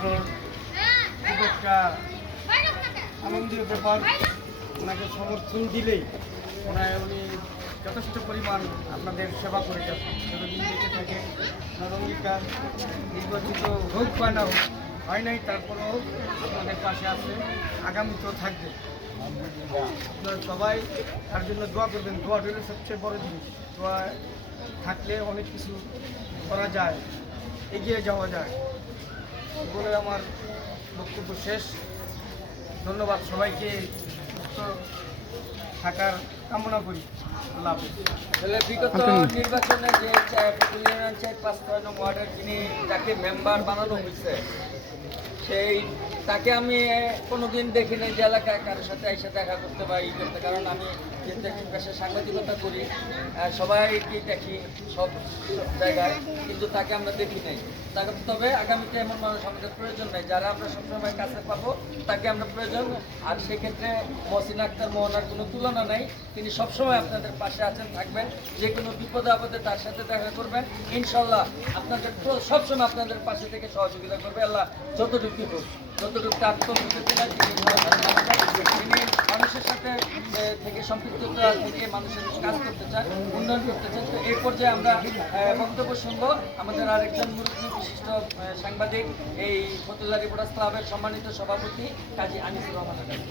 আপনার খুব একটা আনন্দের ব্যাপার। ওনাকে সমর্থন দিলেই উনি যথেষ্ট পরিমাণ আপনাদের সেবা করে যাচ্ছেন। যতদিন বেঁচে থাকে ওনার অঙ্গীকার নির্বাচিত হোক বা না হোক, হয় নাই তারপরেও আপনাদের পাশে আছে, আগামীতেও থাকবে। আপনারা সবাই তার জন্য দোয়া করবেন। দোয়া হলে সবচেয়ে বড় জিনিস। দোয়া থাকলে অনেক কিছু করা যায়, এগিয়ে যাওয়া যায়। বলে আমার বক্তব্য শেষ। ধন্যবাদ সবাইকে, সুস্থ থাকার কামনা করি। আল্লাহ হাফেজ। বিগত নির্বাচনে যে 5 নং ওয়ার্ডের যিনি যাকে মেম্বার বানানো হয়েছে, তাকে আমি কোনোদিন দেখিনি যে এলাকায় কারোর সাথে এসে দেখা করতে বা ই করতে। কারণ আমি যেহেতু একটি পেশায় সাংবাদিকতা করি, সবাইকে দেখি সব জায়গায়, কিন্তু তাকে আমরা দেখি নাই। তবে আগামীতে এমন মানুষ আমাদের প্রয়োজন নেই, যারা আমরা সবসময় কাছে পাবো তাকে আমরা প্রয়োজন। আর সেক্ষেত্রে মহসিন আক্তার মোহনার কোনো তুলনা নাই। তিনি সবসময় আপনাদের পাশে আছেন, থাকবেন। যে কোনো বিপদে আপদে তার সাথে দেখা করবেন, ইনশাল্লাহ আপনাদের সবসময় আপনাদের পাশে থেকে সহযোগিতা করবে। আল্লাহ যতটুকু হোক, যতটুকু আত্মপ্রতিষ্ঠা তিনি মানুষের সাথে থেকে সম্পৃক্ততা থেকে মানুষের কাজ করতে চান, উন্নয়ন করতে চান। তো এই পর্যায়ে আমরা বক্তব্য শুনবো আমাদের আরেকজন মুরব্বী বিশিষ্ট সাংবাদিক, এই ফতুল্লাহ রিপোর্টার্স ক্লাবের সম্মানিত সভাপতি কাজী আনিসুর রহমানের কাছে।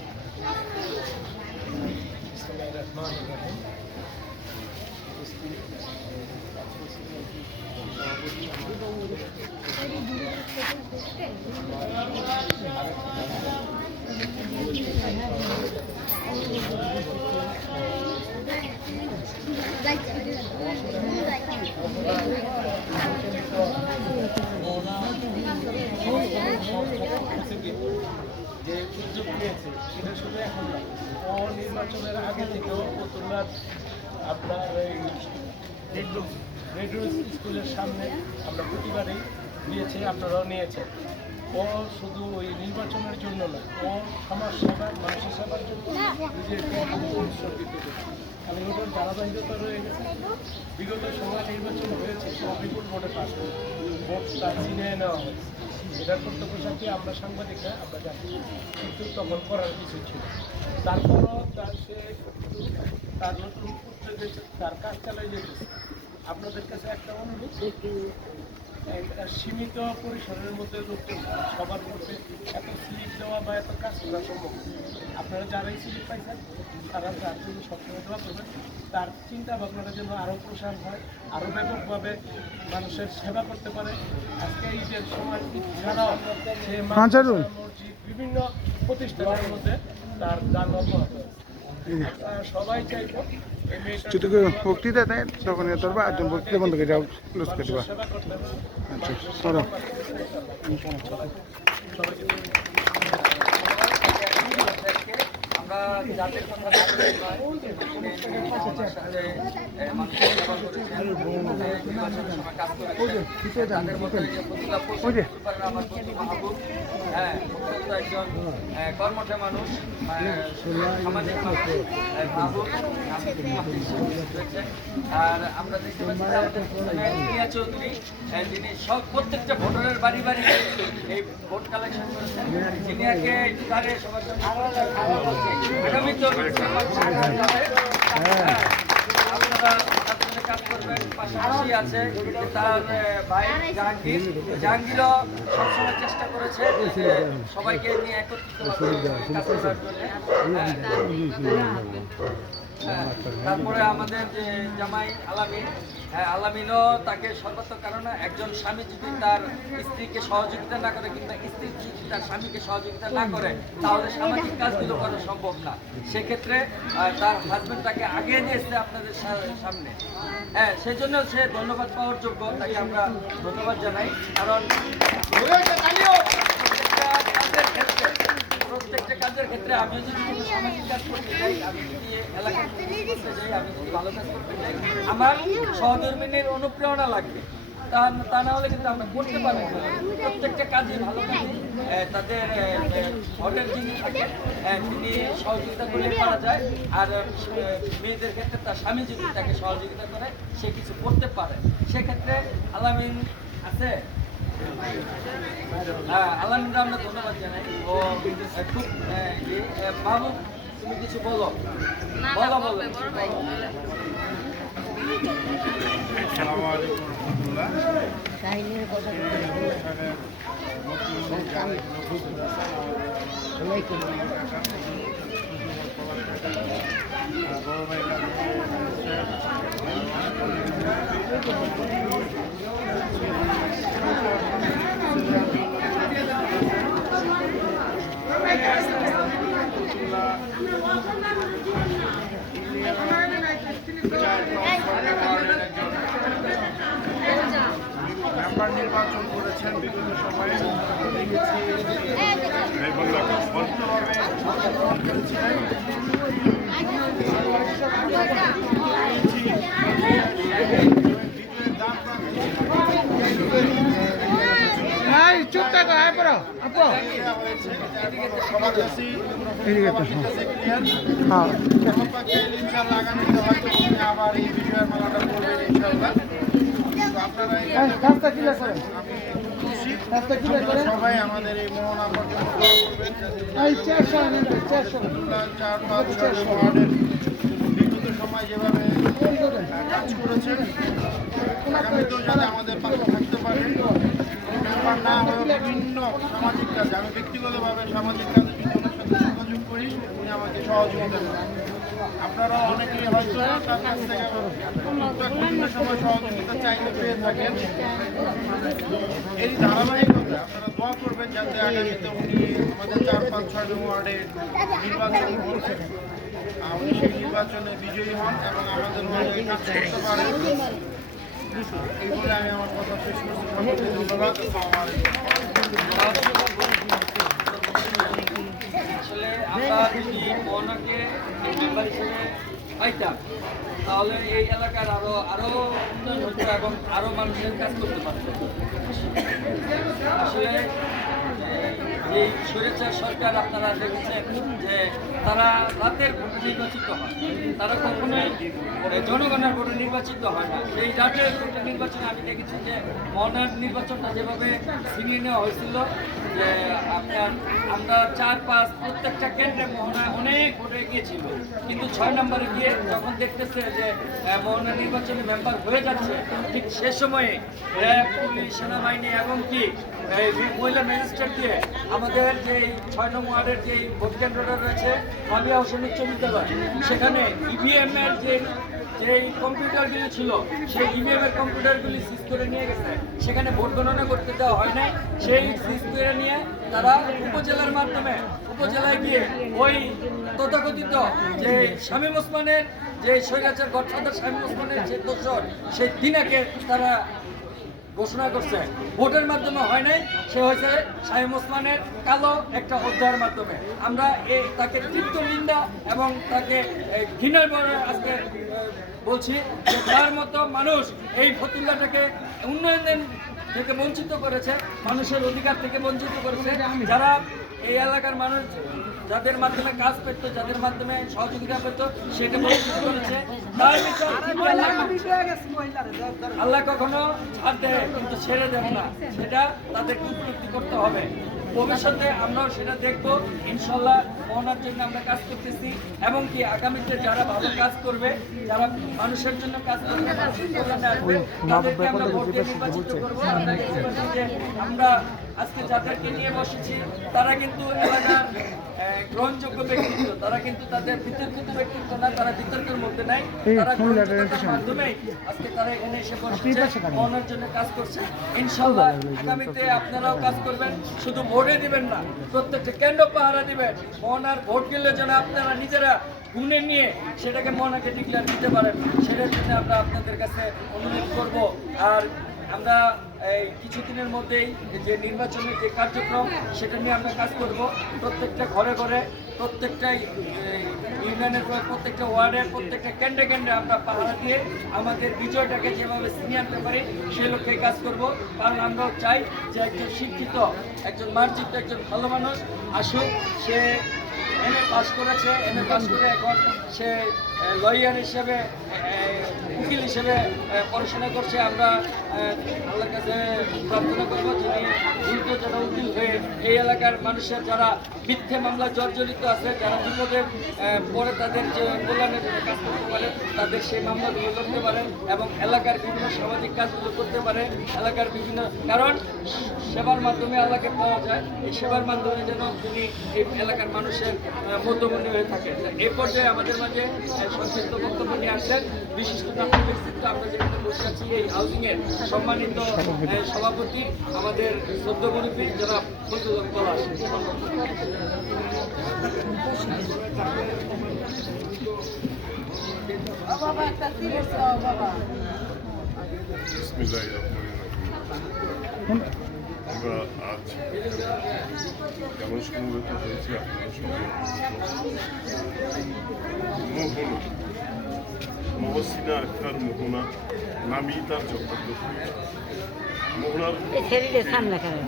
যে উদ্যোগ নিয়েছে সেটা শুধু এখন না, নির্বাচনের আগে থেকেও ফতুল্লার আপনার এই রেড রোজ স্কুলের সামনে আমরা প্রতিবারেই দিয়েছি, আপনারাও নিয়েছেন। ও শুধু ওই নির্বাচনের জন্য না, ও সমাজ সেবার, মানুষের সেবার জন্য নিজেকে উৎসর্গিত করছে। আমি ওটার ধারাবাহিকতা রয়ে গেছে। বিগত সময় নির্বাচন হয়েছে, সব বিপুল ভোটে পাস করে ভোট তার ছিনিয়ে নেওয়া হয়েছে। এটার কর্তব্য সাথে আমরা সাংবাদিকরা আমরা জানি, কিন্তু তখন করার কিছু ছিল। তারপরও তার নতুন পুত্র যেতে তার কাজ চালিয়ে যেতেছে। আপনাদের কাছে একটা অনুরোধ, সীমিত পরিসরের মধ্যে লোককে সবার মধ্যে এত স্লিপ দেওয়া বা এত কাজ করা সম্ভব। আপনারা যারাই স্লিপ পাইছেন তারা তার জন্য সবসময় দেওয়া করবেন। তার চিন্তা ভাবনাটা যেন আরও প্রসার হয়, আরও ব্যাপকভাবে মানুষের সেবা করতে পারে। আজকে ঈদের সময় ছাড়াও সে মসজিদ বিভিন্ন প্রতিষ্ঠানের মধ্যে তার দান অব্যাহত আছে। সবাই চাইব যদি বক্তৃতা দেয় তখন ধরবা, একজন বক্তৃতা বন্ধ করে যাও, ক্লোজ করে দেবা। আচ্ছা চলো। আমরা যাদের কথা তাদের মধ্যে আমার মাহবুব, হ্যাঁ, অত্যন্ত একজন কর্মঠ মানুষ, সামাজিক মানুষ মাহবুব। আর আমরা দেখতে পাচ্ছি মিয়া চৌধুরী, যিনি প্রত্যেকটা ভোটারের বাড়ি বাড়ি এই ভোট কালেকশন করেছেন। জিনিয়াকে তারে সবার জন্য আগামী আপনারা কাজ করবেন। পাশাপাশি আছে তার ভাই জাহাঙ্গীর। জাহাঙ্গীরও সবসময় চেষ্টা করেছে সবাইকে নিয়ে একত্রিত কাজ করার জন্য। তারপরে আমাদের যে জামাই আলামিন, হ্যাঁ, আলামিনও তাকে সর্বাত্মক কারণে একজন স্বামী যদি তার স্ত্রীকে সহযোগিতা না করে কিংবা স্ত্রী যদি তার স্বামীকে সহযোগিতা না করে, তাহলে সামাজিক কাজগুলো করা সম্ভব না। সেক্ষেত্রে তার হাজবেন্ড তাকে আগিয়ে দিয়েছে আপনাদের সামনে। হ্যাঁ, সেজন্য সে ধন্যবাদ পাওয়ার যোগ্য, তাকে আমরা ধন্যবাদ জানাই। কারণ প্রত্যেকটা কাজের ক্ষেত্রে আমি যদি কোনো সামাজিক কাজ করতে চাই, আমি যদি এলাকার করতে চাই, আমি যদি ভালো কাজ করতে চাই, আমার সহধর্মিনীর অনুপ্রেরণা লাগবে। তা না হলে কিন্তু আমরা করতে পারবো না। প্রত্যেকটা কাজে ভালো কাজে তাদের ভোটের যিনি থাকে তিনি সহযোগিতা করলে পারা যায়। আর মেয়েদের ক্ষেত্রে তার স্বামী যদি তাকে সহযোগিতা করে, সে কিছু করতে পারে। সেক্ষেত্রে আলামিন আছে। হ্যাঁ আলহামদুলিল্লাহ আমরা ধন্যবাদ জানাই ও খুব বাবু তুমি কিছু বলো বলো বলো আসসালামু আলাইকুম রহমতুল্লাহ। কাহিনীর কথা মেম্বার নির্বাচন করেছেন বিগত সময়ে দেখেছি এবং স্বল্পভাবে অংশগ্রহণ করেছিলেন। চুপ থাকো আয় পড়ো আপু সবার কাছেই এদিকে তো, হ্যাঁ ইনশাল্লাহ আগামীতে হয়তো উনি আবার এই বিজয়ের মালাটা করবেন ইনশাল্লাহ। তো আপনারা রাস্তা ক্লিয়ার করেন আমি খুশি রাস্তা ক্লিয়ার করেন সবাই আমাদের এই মোহনা পর্যন্ত দোয়া করবেন। এই 400 4-5 ওয়ার্ডের বিগত সময় যেভাবে কাজ করেছেন আগামীতেও যাতে আমাদের পাশে থাকতে পারে। মেম্বার না হয়েও বিভিন্ন সামাজিক কাজে আমি ব্যক্তিগতভাবে সামাজিক কাজে যদি ওনার সাথে যোগাযোগ করি উনি আমাকে সহযোগিতা করেন। আপনারা অনেকেই হয়তো তার কাছ থেকে টুকটাক বিভিন্ন সময় সহযোগিতা চাইলে পেয়ে থাকেন। এই ধারাবাহিকতা আপনারা দোয়া করবেন যাতে আগামীতে উনি আমাদের 4-5-6 ওয়ার্ডে নির্বাচন করবেন, উনি সেই নির্বাচনে বিজয়ী হন এবং আমাদের ওয়ার্ডে কাজ করতে পারেন। এই বলে আমি আমার কথা শেষ করছি। সকলকে ধন্যবাদ। আসসালামু আলাইকুম। আসলে আমরা যদি মোহনাকে মেম্বার হিসেবে পাইতাম তাহলে এই এলাকার আরো উন্নয়ন হতো এবং আরো মানুষের কাজ করতে পারত। আসলে এই স্বৈরাচার সরকার আপনারা দেখেছেন যে তারা রাতের ভোটে নির্বাচিত হয়, তারা কখনোই জনগণের ভোটে নির্বাচিত হয় না। সেই রাতের ভোটে নির্বাচনে আমি দেখেছি যে মহানার নির্বাচনটা যেভাবে ছিনিয়ে নেওয়া হয়েছিল যে আপনার আমরা 4-5 প্রত্যেকটা কেন্দ্রে মোহনা অনেক ভোটে গিয়েছিল, কিন্তু 6 নম্বরে গিয়ে যখন দেখতেছে যে মোহনা নির্বাচনে মেম্বার হয়ে যাচ্ছে ঠিক সে সময়ে র্যাব, পুলিশ, সেনাবাহিনী এবং কি মহিলা ম্যাজিস্ট্রেট দিয়ে আমাদের যে 6 নং ওয়ার্ডের যে ভোট কেন্দ্রটা রয়েছে রাবিয়া হোসেন উচ্চ বিদ্যালয়, সেখানে ইভিএম এর যে কম্পিউটারগুলি ছিল সেই ইভিএম এর কম্পিউটারগুলি সিজ করে নিয়ে গেছে, সেখানে ভোট গণনা করতে দেওয়া হয় নাই। সেই সিজ করে নিয়ে তারা উপজেলার মাধ্যমে উপজেলায় গিয়ে ওই তথাকথিত যে শামীম ওসমানের যে স্বৈরাচার গডফাদার শামীম ওসমানের যে দোসর সেই দিনাকে তারা ঘোষণা করছে, ভোটের মাধ্যমে হয় নাই, সে হয়েছে শামীম ওসমানের কালো একটা অধ্যায়ের মাধ্যমে। আমরা তাকে তীব্র নিন্দা এবং তাকে ঘৃণার বলে আজকে বলছি যে তার মতো মানুষ এই ফতুল্লাটাকে উন্নয়নের থেকে বঞ্চিত করেছে, মানুষের অধিকার থেকে বঞ্চিত করেছে। যারা এই এলাকার মানুষ যাদের মাধ্যমে কাজ পেত, যাদের মাধ্যমে সহযোগিতা পেত, সেটা বঞ্চিত করেছে। তার বিচার আল্লাহ কখনো ছাড় দেয় কিন্তু ছেড়ে দেব না, সেটা তাদেরকে উপলব্ধি করতে হবে। ভবিষ্যতে আমরাও সেটা দেখবো ইনশাল্লাহ। মোহনার জন্য আমরা কাজ করতেছি এবং কি আগামীতে যারা ভালো কাজ করবে, যারা মানুষের জন্য কাজ করবে, মানুষের কল্যাণে আসবে, তাদেরকে আমরা ভোট দিয়ে নির্বাচিত করবো। আমরা আজকে যাদেরকে নিয়ে বসেছি তারা কিন্তু এলাকার গ্রহণযোগ্য ব্যক্তিত্ব, তারা কিন্তু তাদের বিতর্কিত ব্যক্তিত্ব না, তারা বিতর্কের মধ্যে নাই, তারা গ্রহণযোগ্যতার মাধ্যমেই আজকে তারা এখানে এসে বসেছে, মোহনার জন্য কাজ করছে। ইনশাল্লাহ আগামীতে আপনারাও কাজ করবেন, শুধু ভোটে দিবেন না, প্রত্যেকটা কেন্দ্র পাহারা দিবেন। মোহনার ভোট গেলে যেন আপনারা নিজেরা গুনে নিয়ে সেটাকে মোহনাকে ডিক্লেয়ার দিতে পারেন, সেটার জন্য আমরা আপনাদের কাছে অনুরোধ করব। আর আমরা এই কিছুদিনের মধ্যেই যে নির্বাচনের যে কার্যক্রম সেটা নিয়ে আমরা কাজ করব। প্রত্যেকটা ঘরে ঘরে, প্রত্যেকটা ইউনিয়নের প্রত্যেকটা ওয়ার্ডের প্রত্যেকটা কেন্দ্রে কেন্দ্রে আমরা পাহারা দিয়ে আমাদের বিজয়টাকে যেভাবে ছিনিয়ে আনতে পারি সেই লক্ষ্যে কাজ করব। কারণ আমরাও চাই যে একজন শিক্ষিত, একজন মার্জিত, একজন ভালো মানুষ আসুক। সে এমএ পাস করেছে, এমএ পাস করে এখন সে লয়ার হিসেবে উকিল হিসেবে পড়াশোনা করছে। আমরা আল্লাহর কাছে প্রার্থনা করবো যিনি দ্রুত যেন উকিল হয়ে এই এলাকার মানুষের যারা মিথ্যে মামলা জর্জরিত আছে, যারা বিপদের পরে তাদের যে কল্যাণের জন্য কাজ করতে পারে, তাদের সেই মামলাগুলো করতে পারেন এবং এলাকার বিভিন্ন সামাজিক কাজগুলো করতে পারে। এলাকার বিভিন্ন কারণ সেবার মাধ্যমে আল্লাহকে পাওয়া যায়, এই সেবার মাধ্যমে যেন তিনি এই এলাকার মানুষের মধ্যমণি হয়ে থাকেন। এই পর্যায়ে আমাদের মাঝে সংক্ষিপ্ত বক্তব্য নিয়ে আসছেন বিশিষ্ট নাগরিক ব্যক্তিত্ব। আমরা যেখানে বসে আছি এই হাউজিংয়ের সম্মানিত সভাপতি আমাদের সদ্য মুরব্বী যারা ফজলুল পলাশ। বিসমিল্লাহির রহমানির রহিম। আমরা আজ কেমন সমবেত হয়েছি আপনার সঙ্গে মোহনা মহসিনা আক্তার মোহনা নামই তার যথার্থ পরিচয়। মোহনার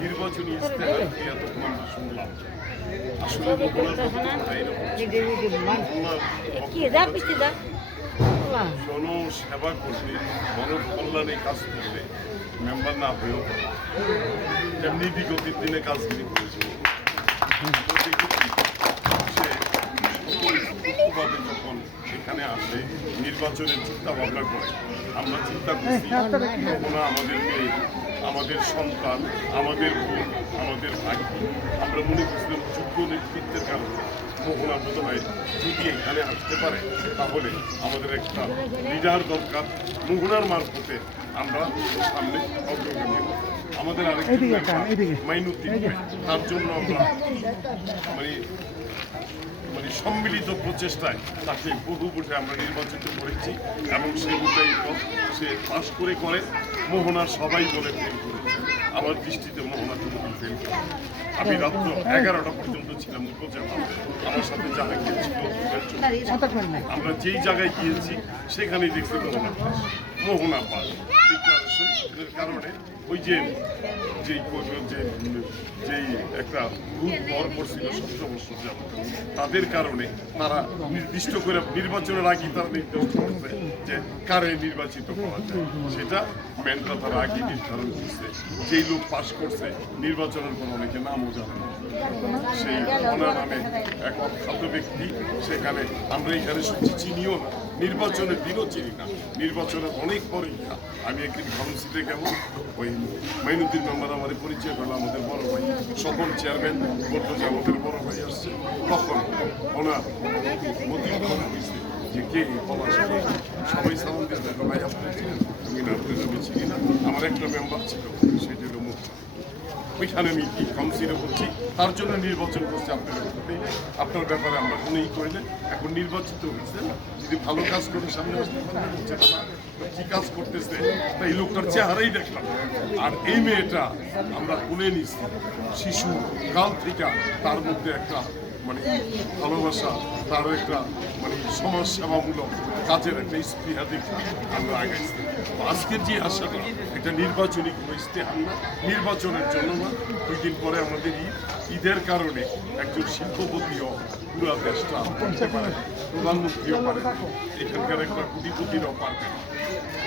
নির্বাচনী ইস্তেহার কি এতক্ষণ শুনলাম, আসলে মোহনার বক্তব্যটা এরকম জনসেবা করলে, মানব কল্যাণে কাজ করলে মেম্বার না হয়েও পারে, তেমনি বিগতির দিনে কাজগুলি করেছে। সে যখন এখানে আসে নির্বাচনের চিন্তা ভাবনা করে, আমরা চিন্তা করছি মোহনা আমাদের মেয়ে, আমাদের সন্তান, আমাদের বোন, আমাদের ভাগ্য। আমরা মনে করছিলাম যোগ্য নেতৃত্বের কারণে মোহনা বোধ হয় যদি এখানে আসতে পারে তাহলে আমাদের একটা লিডার দরকার। মোহনার মারফতে আমরা সামনে অগ্রগামী হব। আমাদের আরেকটি মাইনুদ্দিন ভাই, তার জন্য আমরা মানে সম্মিলিত প্রচেষ্টায় তাকে বহু ভোটে আমরা নির্বাচিত করেছি এবং সে ভোটে সে পাশ করে মোহনার সবাই বলে ফেল করেছে। আমার দৃষ্টিতে মোহনা কোনো ফেল করে। আমি রাত্র 11টা পর্যন্ত ছিলাম উপজেলায়, আমার সাথে যারা গিয়েছিল আমরা যেই জায়গায় গিয়েছি সেখানেই দেখছি মোহনা পাস ডিক্লারেশনের কারণে ওই যেই একটা ভুল ভর করছিল 17 বছর যাবত, তাদের কারণে তারা নির্দিষ্ট করে নির্বাচনের আগে তারা নির্দিষ্ট করছে যে কারে নির্বাচিত করা যায়, সেটা ম্যানটা তারা আগে নির্ধারণ করছে। যেই লোক পাশ করছে নির্বাচনের পর অনেকে নামও জানে না, সেই ওনার নামে এক অখ্যাত ব্যক্তি। সেখানে আমরা এখানে সত্যি চিনিও না, নির্বাচনের দিনও চিনি না, নির্বাচনের অনেক পরেই আমি একদিন কাউন্সিলে গেলাম, ওই মাইনুদ্দিন মেম্বার আমার পরিচয় করলো, আমাদের বড় ভাই সকল চেয়ারম্যান বলতো যে আমাদের বড় ভাই আসছে। তখন ওনার প্রতিক্ষণ হয়েছে যে কে পলাশ, সবাই সালাম দিতে ভাই আপনার ছিলেন, আমি নাম চিনি না, আমার একটা মেম্বার ছিল সেটা হলো মুখ। ওইখানে আমি কি কাউন্সিলে বলছি, তার জন্য নির্বাচন করছে আপনার ব্যাপারে আমরা কোনো করি না। এখন নির্বাচিত হয়েছে, যদি ভালো কাজ করে সামনে আসতে হচ্ছে না, কি কাজ করতেছে এই লোকটার চেহারাই দেখলাম। আর এই মেয়েটা আমরা কোলে নিচ্ছি শিশু কাল থেকে, তার মধ্যে একটা মানে ভালোবাসা, তার একটা মানে সমাজ সেবামূলক কাজের একটা স্পৃহা দেখে আমরা আগাইছি। আজকের যে আশাটা এটা নির্বাচনী কোনো ইস্তেহার না, নির্বাচনের জন্য না। 2 দিন পরে আমাদের ঈদের কারণে একজন শিল্পপতিও পুরা দেশটা করতে পারে, প্রধানমন্ত্রীও পারে, এখানকার একটা কোটিপতিরাও পারবে না।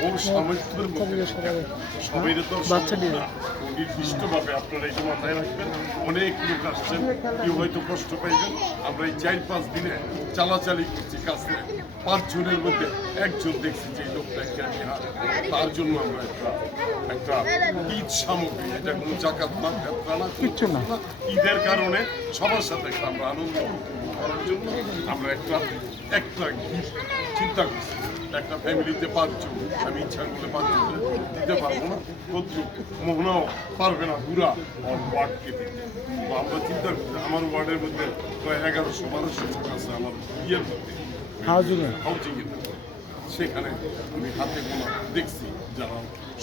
ওর সামর্থ্যের মধ্যে সবাই তো নির্দিষ্টভাবে আপনারা এই মাথায় রাখবেন। অনেক লোক আসছেন, কেউ হয়তো কষ্ট পাইবেন। আমরা এই 4-5 দিনে চালাচালি করছি, কাছে 5 জনের মধ্যে একজন দেখছি যে লোকটা তার জন্য আমরা একটা ঈদ সামগ্রী, এটা কোনো জাকাত না, যাত্রা না, কিচ্ছু না, ঈদের কারণে সবার সাথে একটা আমরা আনন্দ করার জন্য আমরা একটা গিফট চিন্তা করছি। একটা ফ্যামিলিতে 5 জন, আমি ইচ্ছা করলে 5 জন দিতে পারবো না, মোহনাও পারবে না পুরা ওয়ার্ডকে দিতে। তো আমরা চিন্তা করছি আমার ওয়ার্ডের মধ্যে প্রায় 1100-1200 জন আছে আমার ইয়ের মধ্যে হাউজিংয়ের মধ্যে। সেখানে আমি হাতে গোনা দেখছি যারা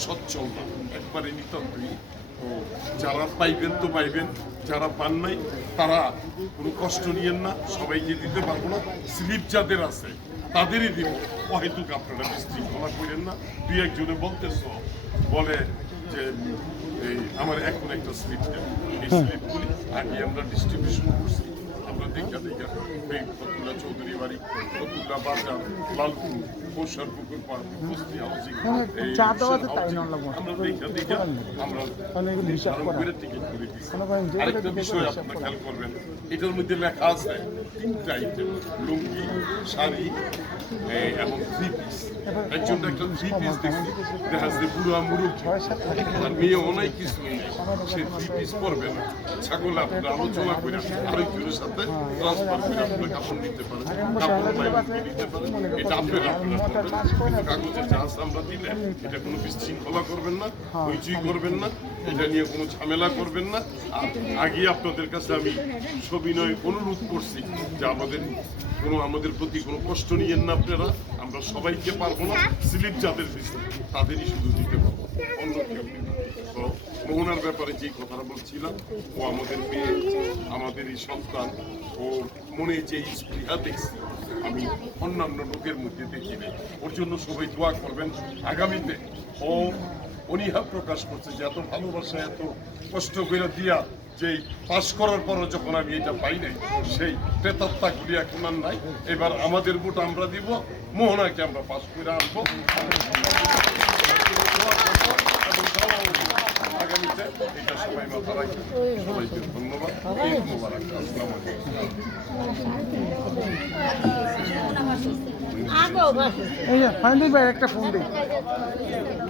সচ্ছল না, একবারে নিতান্তই। তো যারা পাইবেন তো পাইবেন, যারা পান নাই তারা কোনো কষ্ট নিয়েন না, সবাইকে দিতে পারবো না। স্লিপ যাদের আছে তাদেরই দিব, অহেতুক আপনারা বিশৃঙ্খলা করেন না। 2-1 জনে বলে যে এই আমার এখন একটা স্লিপ দেন, এই স্লিপগুলি আগে আমরা ডিস্ট্রিবিউশন করছি। আমরা দেখা এই ফতুল্লা চৌধুরী বাড়ি, ফতুল্লা বাজার, লালপুর, বর্ষার পুকুর পার্ক, বস্তি হাউসিং, চা দেওয়া আছে তাই না লাগবে আমরা দেখা আমরা করে টিকিট করে দিচ্ছি। আরেকটা বিষয় আপনারা খেয়াল করবেন, এটার মধ্যে লেখা আছে 3টা আইটেম, লুঙ্গি, শাড়ি এবং 3 পিস। একজনটা একটা 3 পিস দেখছি, দেখা যাচ্ছে বুড়া মুরুব্বি আর মেয়ে অনেক কিছু নেই, সে 3 পিস পরবে না। ছাগল আপনারা আলোচনা করে আরেকজনের সাথে ট্রান্সফার করে আপনারা কাপড় নিতে পারেন, কাপড় নিতে পারেন, এটা আপনারা কিন্তু কাগজের জাহাজ আমরা দিলে এটা কোনো বিশৃঙ্খলা করবেন না, হইচই করবেন না, এটা নিয়ে কোনো ঝামেলা করবেন না। আর আগে আপনাদের কাছে আমি সবিনয় অনুরোধ করছি যে আমাদের প্রতি কোনো কষ্ট নিয়েন না আপনারা, আমরা সবাইকে পারবো না, স্লিপ যাদের দিচ্ছে তাদেরই শুধু দিতে পারবো, অন্য কেউ না। তো মোহনার ব্যাপারে যেই কথাটা বলছিলাম, ও আমাদের মেয়ে, আমাদের এই সন্তান, ও মনে যে স্পৃহা দেখছি আমি অন্যান্য লোকের মধ্যে দেখি নাই। ওর জন্য সবাই দোয়া করবেন। আগামীতে ও অনীহা প্রকাশ করছে যে এত ভালোবাসা, এত কষ্ট করে দিয়া যেই পাশ করার পরও যখন আমি এটা পাই নাই, সেই প্রেতাত্মাগুলি এখন আর নাই। এবার আমাদের ভোট আমরা দিব, মোহনাকে আমরা পাশ করে আনবো আগামীতে। এটা সবাই মাথা রাখবেন। সবাইকে ধন্যবাদ। ঈদ মোবারক। আসসালামু আলাইকুম। এই যে ফাইনালি ভাই একটা ফোন দিই।